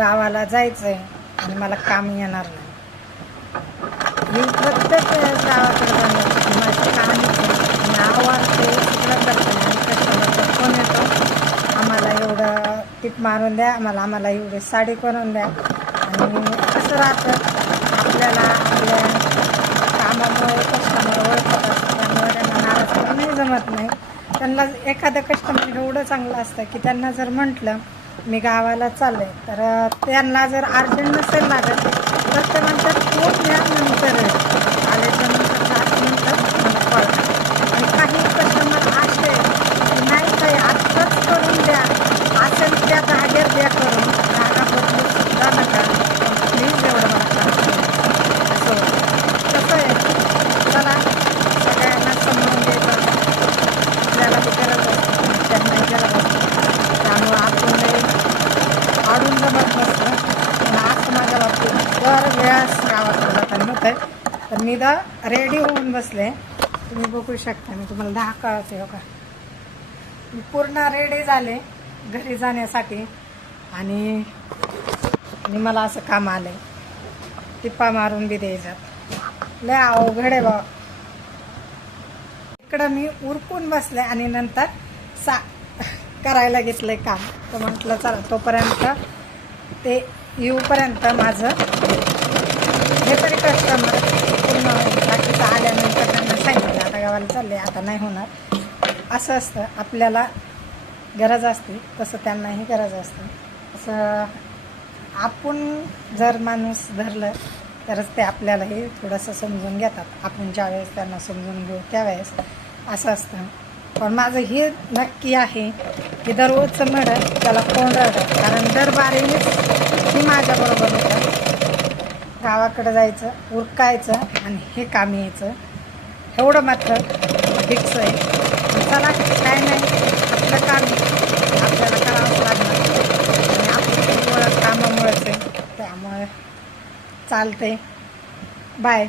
गावाला जायचं आहे आणि मला काम येणार नाही. मी प्रत्येक गावाकडे जाण्यासाठी माझी कहाणीच आहे. आव्हान ते सगळं करते आणि कस्टमरचा फोन येतो, आम्हाला एवढं टिप मारून द्या, आम्हाला एवढी साडी करून द्या. आणि असं राहतं आपल्याला आपल्या कामामुळे कस्टमर ओळखत असतात, त्यामुळे त्यांना नाराज करून नाही जमत नाही. त्यांना एखादं कस्टमर एवढं चांगलं असतं की त्यांना जर म्हटलं मी गावाला चालले तर त्यांना जर अर्जंट नसेल लागत तर ते म्हणतात फोन घ्या नंतर आल्याच्या नंतर मला कॉल करा. आणि काही कस्टमर असे की नाही काही आत्ताच करून द्या, असेल त्या जागेत द्या करून, जागा बदलू सुद्धा नका, प्लीज एवढं मला करा. असं कसं आहे, चला सगळ्यांना समजून घ्यायचं, आपल्याला बी गरज असते, त्यांनाही गरज असते, त्यामुळं आपण आडून जमत नसतं. पण असं माझ्या बाबतीत दर वेळेस गावाकडे जाताना होत आहे. तर मी रेडी होऊन बसले, तुम्ही बघू शकता. मी तुम्हाला दाखवते हो का, मी पूर्ण रेडी झाले घरी जाण्यासाठी. आणि मला असं काम आलं टिप्पा मारून बी द्यायच्यात, लय अवघड आहे बा. इकडं मी उरकून बसले आणि नंतर करायला घेतलंय काम. तर म्हटलं चला तोपर्यंत ते येऊपर्यंत माझं हे तरी कस्टमर पूर्ण बाकीचं आल्यानंतर त्यांना सांगितलं आता गावाला चालले, आता नाही होणार. असं असतं, आपल्याला गरज असते तसं त्यांनाही गरज असते. असं आपण जर माणूस धरलं तरच ते आपल्यालाही थोडंसं समजून घेतात. आपण ज्यावेळेस त्यांना समजून घेऊ त्यावेळेस असं असतं. पण माझं हे नक्की आहे की दररोजचं म्हणत त्याला कोण रडत, कारण दरबारीनेच ही माझ्याबरोबर होतं. गावाकडे जायचं, उरकायचं आणि हे काम यायचं, एवढं मात्र फिक्स आहे. चला काय नाही, आपलं काम आपल्याला करावंच लागणार आणि आपलं कामामुळेच आहे, त्यामुळे चालते. बाय.